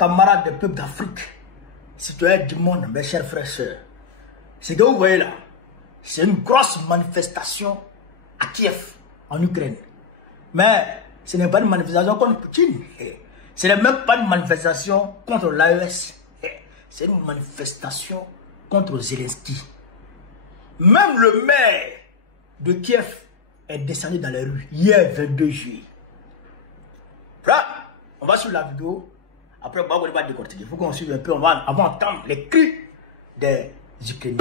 camarades des peuples d'Afrique, citoyens du monde, mes chers frères et sœurs, ce que vous voyez là, c'est une grosse manifestation à Kiev, en Ukraine. Mais ce n'est pas une manifestation contre Poutine. Ce n'est même pas une manifestation contre l'AES. C'est une manifestation contre Zelensky. Même le maire de Kiev est descendu dans les rues hier 22 juillet. Là, on va sur la vidéo. Après, on va décortiquer. Il faut qu'on suive un peu. On va entendre les cris des Ukrainiens.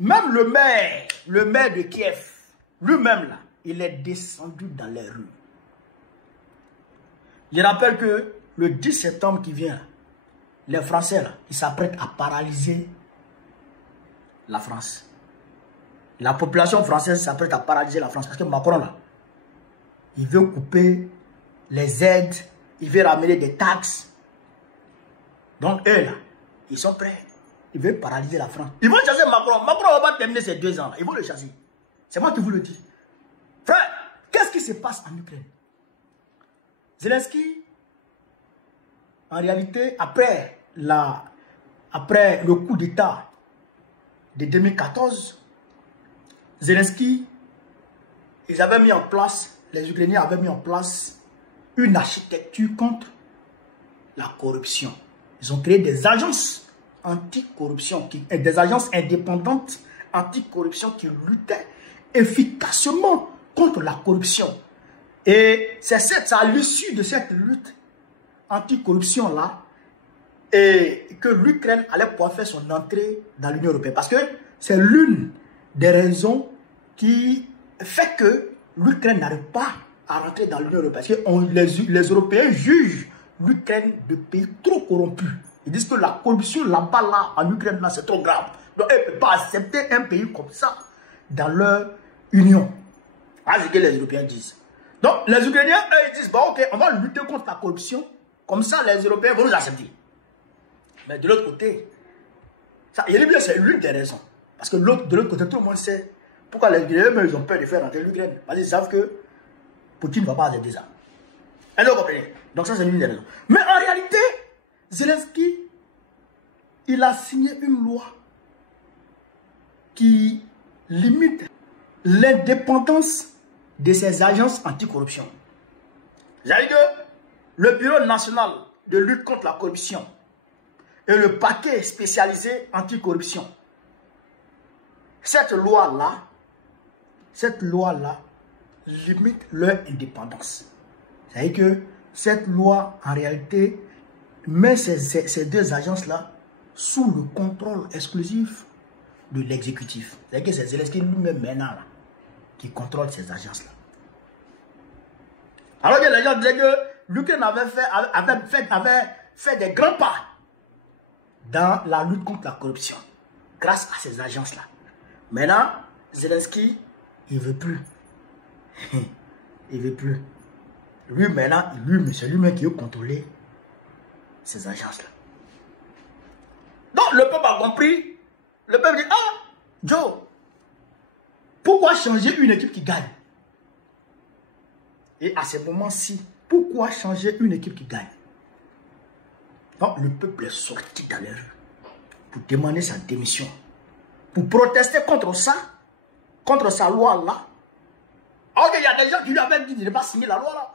Même le maire de Kiev, lui-même là, il est descendu dans les rues. Je rappelle que le 10 septembre qui vient, les Français là, ils s'apprêtent à paralyser la France. La population française s'apprête à paralyser la France parce que Macron là, il veut couper les aides, il veut ramener des taxes. Donc eux là, ils sont prêts. Ils veulent paralyser la France. Ils vont chasser Macron. Macron va pas terminer ces 2 ans. Ils vont le chasser. C'est moi qui vous le dis. Frère, qu'est-ce qui se passe en Ukraine? Zelensky, en réalité, après le coup d'État de 2014, Zelensky, ils avaient mis en place, les Ukrainiens avaient mis en place une architecture contre la corruption. Ils ont créé des agences anticorruption, des agences indépendantes anticorruption qui luttaient efficacement contre la corruption. Et c'est à l'issue de cette lutte anticorruption là et que l'Ukraine allait pouvoir faire son entrée dans l'Union européenne. Parce que c'est l'une des raisons qui fait que l'Ukraine n'arrive pas à rentrer dans l'Union européenne. Parce que les Européens jugent l'Ukraine de pays trop corrompus. Ils disent que la corruption là-bas, là, en Ukraine, là, c'est trop grave. Donc, ils ne peuvent pas accepter un pays comme ça dans leur union. C'est ce que les Européens disent. Donc, les Ukrainiens, eux, ils disent, bon, ok, on va lutter contre la corruption. Comme ça, les Européens vont nous accepter. Mais de l'autre côté, c'est l'une des raisons. Parce que de l'autre côté, tout le monde sait pourquoi les Ukrainiens, ils ont peur de faire rentrer l'Ukraine. Parce qu'ils savent que Poutine ne va pas accepter ça. Donc, ça, c'est l'une des raisons. Mais en réalité, Zelensky, il a signé une loi qui limite l'indépendance de ces agences anticorruption. C'est-à-dire que le Bureau national de lutte contre la corruption et le paquet spécialisé anticorruption, cette loi-là limite leur indépendance. C'est-à-dire que cette loi, en réalité, met ces 2 agences-là sous le contrôle exclusif de l'exécutif. C'est-à-dire que c'est Zelensky lui-même maintenant là, qui contrôle ces agences-là. Alors que les gens disaient que l'Ukraine avait fait des grands pas dans la lutte contre la corruption grâce à ces agences-là. Maintenant, Zelensky, il ne veut plus. Il ne veut plus. Lui, maintenant, c'est lui-même qui veut contrôler ces agences-là. Donc, le peuple a compris. Le peuple dit, ah, Joe, pourquoi changer une équipe qui gagne? Et à ce moment-ci, pourquoi changer une équipe qui gagne? Donc, le peuple est sorti dans les rues pour demander sa démission, pour protester contre ça, contre sa loi-là. Alors qu'il y a des gens qui lui avaient dit de ne pas signer la loi-là.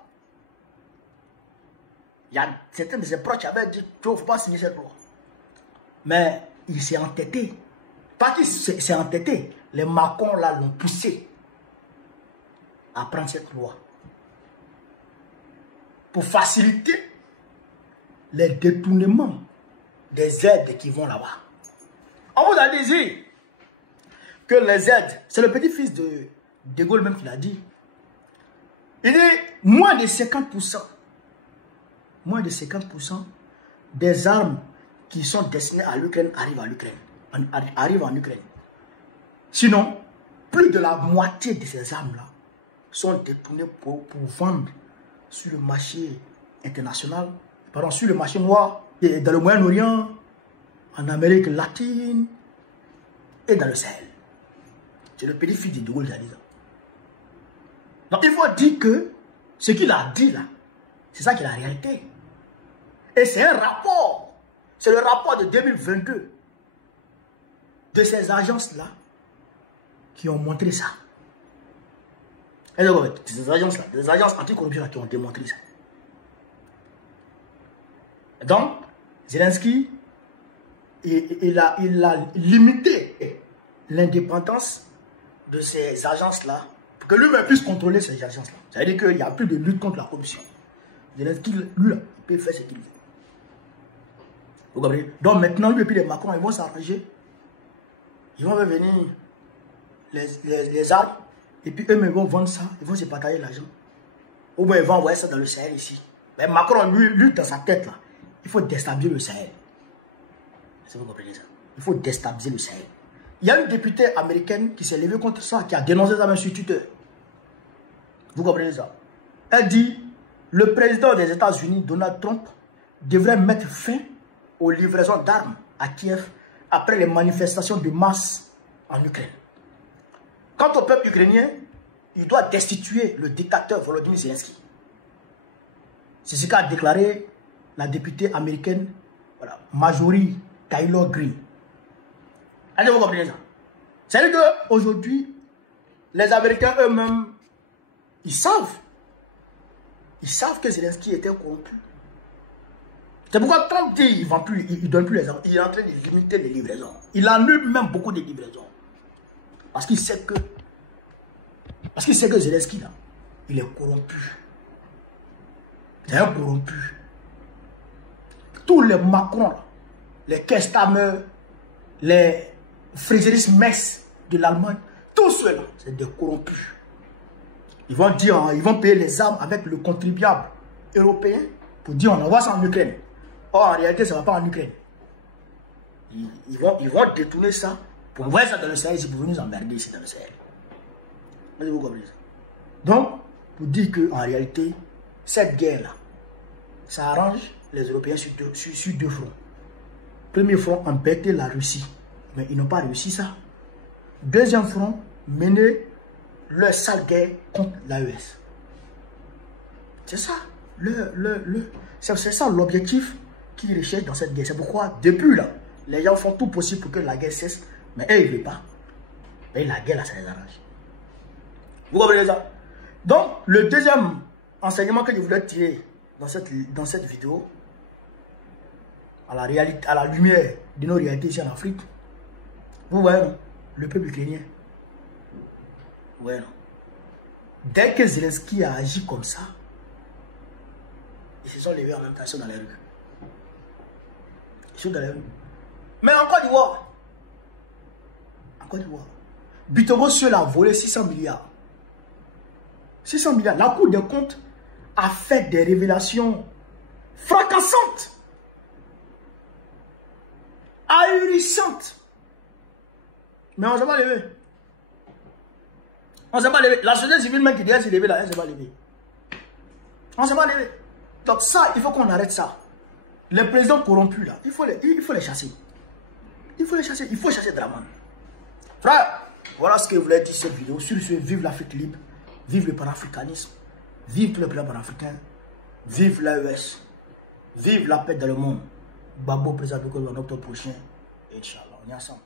Il y a certains de ses proches qui avaient dit, il ne faut pas signer cette loi. Mais il s'est entêté. Pas qu'il s'est entêté. Les Macron là l'ont poussé à prendre cette loi. Pour faciliter les détournements des aides qui vont là-bas. On vous a dit que les aides, c'est le petit-fils de Gaulle même qui l'a dit. Il dit moins de 50%. Moins de 50% des armes qui sont destinées à l'Ukraine arrivent en Ukraine. Sinon, plus de la moitié de ces armes-là sont détournées pour vendre sur le marché international, pardon, sur le marché noir, et dans le Moyen-Orient, en Amérique latine et dans le Sahel. C'est le petit-fils de De Gaulle qui a dit ça. Donc il faut dire que ce qu'il a dit là, c'est ça qui est la réalité. Et c'est un rapport, c'est le rapport de 2022 de ces agences-là qui ont montré ça. Et donc, ces agences-là, des agences anticorruption qui ont démontré ça. Donc, Zelensky, il a limité l'indépendance de ces agences-là pour que lui-même puisse contrôler ces agences-là. Ça veut dire qu'il n'y a plus de lutte contre la corruption. Zelensky, lui, là, il peut faire ce qu'il veut. Vous comprenez? Donc maintenant, lui et puis les Macron, ils vont s'arranger. Ils vont venir les armes. Et puis eux-mêmes vont vendre ça. Ils vont se partager l'argent. Ou bien ils vont envoyer ça dans le Sahel ici. Mais Macron, lui dans sa tête, là, il faut déstabiliser le Sahel. Est-ce que vous comprenez ça? Il faut déstabiliser le Sahel. Il y a une députée américaine qui s'est levée contre ça, qui a dénoncé ça même sur Twitter. Vous comprenez ça? Elle dit, le président des États-Unis, Donald Trump, devrait mettre fin aux livraisons d'armes à Kiev après les manifestations de masse en Ukraine. Quant au peuple ukrainien, il doit destituer le dictateur Volodymyr Zelensky. C'est ce qu'a déclaré la députée américaine, voilà, Marjorie Taylor Greene. Allez, vous comprenez ça? C'est-à-dire qu'aujourd'hui, les Américains eux-mêmes, ils savent que Zelensky était corrompu. C'est pourquoi Trump dit qu'il ne donne plus les armes. Il est en train de limiter les livraisons. Il annule même beaucoup de livraisons. Parce qu'il sait que Zelensky, là, il est corrompu. C'est un corrompu. Tous les Macron, là, les Kestammer, les Friedrich Merz de l'Allemagne, tous ceux-là, c'est des corrompus. Ils vont dire, ils vont payer les armes avec le contribuable européen pour dire on envoie ça en Ukraine. Or, en réalité, ça ne va pas en Ukraine. Ils vont détourner ça pour envoyer ça dans le Sahel, pour venir nous emmerder ici dans le Sahel. Vous comprenez ça? Donc, pour dire qu'en réalité, cette guerre-là, ça arrange les Européens sur deux fronts. Premier front, embêter la Russie. Mais ils n'ont pas réussi ça. Deuxième front, mener leur sale guerre contre l'AES. C'est ça. C'est ça l'objectif qu'ils recherchent dans cette guerre. C'est pourquoi, depuis là, les gens font tout possible pour que la guerre cesse. Mais eux, ils ne veulent pas. Mais la guerre, là, ça les arrange. Vous comprenez ça? Donc, le deuxième enseignement que je voulais tirer dans cette vidéo, à la lumière de nos réalités ici en Afrique, vous voyez, non? Le peuple ukrainien. Vous voyez, non? Dès que Zelensky a agi comme ça, ils se sont levés en même temps, ils sont dans les rues. Ils sont dans les rues. Mais en Côte d'Ivoire, Bitogo seul a volé 600 milliards. 600 milliards. La Cour des comptes a fait des révélations fracassantes, ahurissantes. Mais on ne s'est pas levé. On ne s'est pas levé. La société civile même qui devait se lever là, elle ne s'est pas levée. On ne s'est pas levé. Donc ça, il faut qu'on arrête ça. Les présidents corrompus là, il faut les chasser. Il faut les chasser. Il faut chasser Draman. Frère, voilà ce que je voulais dire cette vidéo. Sur ce, vive l'Afrique libre. Vive le panafricanisme. Vive tous les pays panafricains. Vive l'AES. Vive la paix dans le monde. Babo, président de en octobre prochain. Inch'Allah, on est ensemble.